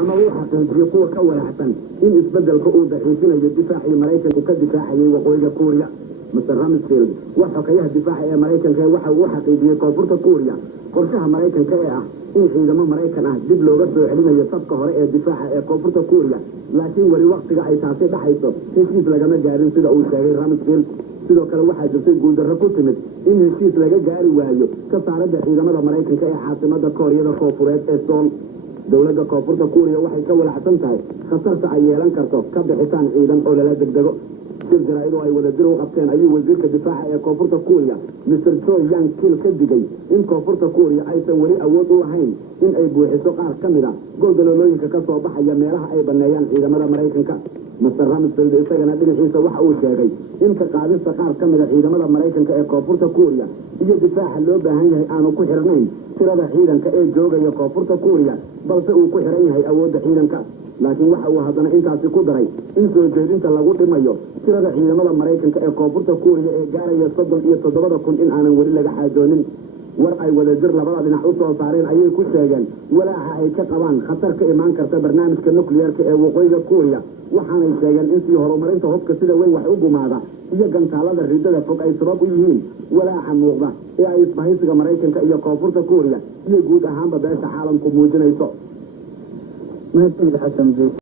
أما هو حقيقي قوة كولا حسن إن إسبدل كؤود حيثنا الدفاع المريكان وكالدفاع وقوية كوريا مثل رامسفيلد وحكاية دفاع المريكان كي وحقيقي كوفرت كوريا قرشها مريكان كي إن حينما مريكان دب لو رسل علينا يصدق هرئي الدفاع كوفرت كوريا لكن ولوقت أي تعطيب حيثه تشيس لغما جارين سيدا أول شهرين رامسفيلد sidoo kale waxa jirtay guuldarro ku timid in heshiis laga gaari waayo ka saarada ciidamada Mareykanka ee caasimada Kooriyada Koonfureed ee Seoul dawladda Koonfurta Kooriya waxay ka walacsan tahay khatarta ay yeelan karto ka bixitaan ciidan oo la degdego jaraa'id ay wada dir u qabteen ayuu wasiirka difaaca ee Koonfurta Kooriya Mr. Cho Yang-kil ka digay in Koonfurta Kooriya aysan wali awood u lahayn in ay buuxiso qaar kamid ah go'doolooyinka ka soo baxaya meelaha ay baneeyaan ciidamada Mareykanka Mr. Ramsfeld isagana dhinaciisa waxa uu sheegay in ka qaadista qaar kamid ah ciidamada Mareykanka ee Koonfurta Kooriya iyo difaaca loo baahan yahay aanu ku xirnayn tirada ciidanka ee joogaya Koonfurta Kooriya balse uu ku xiran yahay awoodda ciidanka laakiin waxa uu hadana intaasi ku daray in soo jeedinta lagu dhimayo tirada ciidamada Mareykanka ee Koonfurta Kooriya ee gaaraya 37,000 in aanan wali laga xaajoonin war ay wada jir labada dhinac u soo saareen ayay ku sheegeen walaaca ay ka qabaan khatar ka imaan karta barnaamijka nukliyeerka ee waqooyiga Kooriya waxaanay sheegeen in si horumarinta hubka sida weyn wax u gumaada iyo gantaalada ridada fog ay sabab u yihiin walaaca muuqda ee ay isbahaysiga Mareykanka iyo Koonfurta Kooriya iyo guud ahaanba beesha caalamku muujinayso.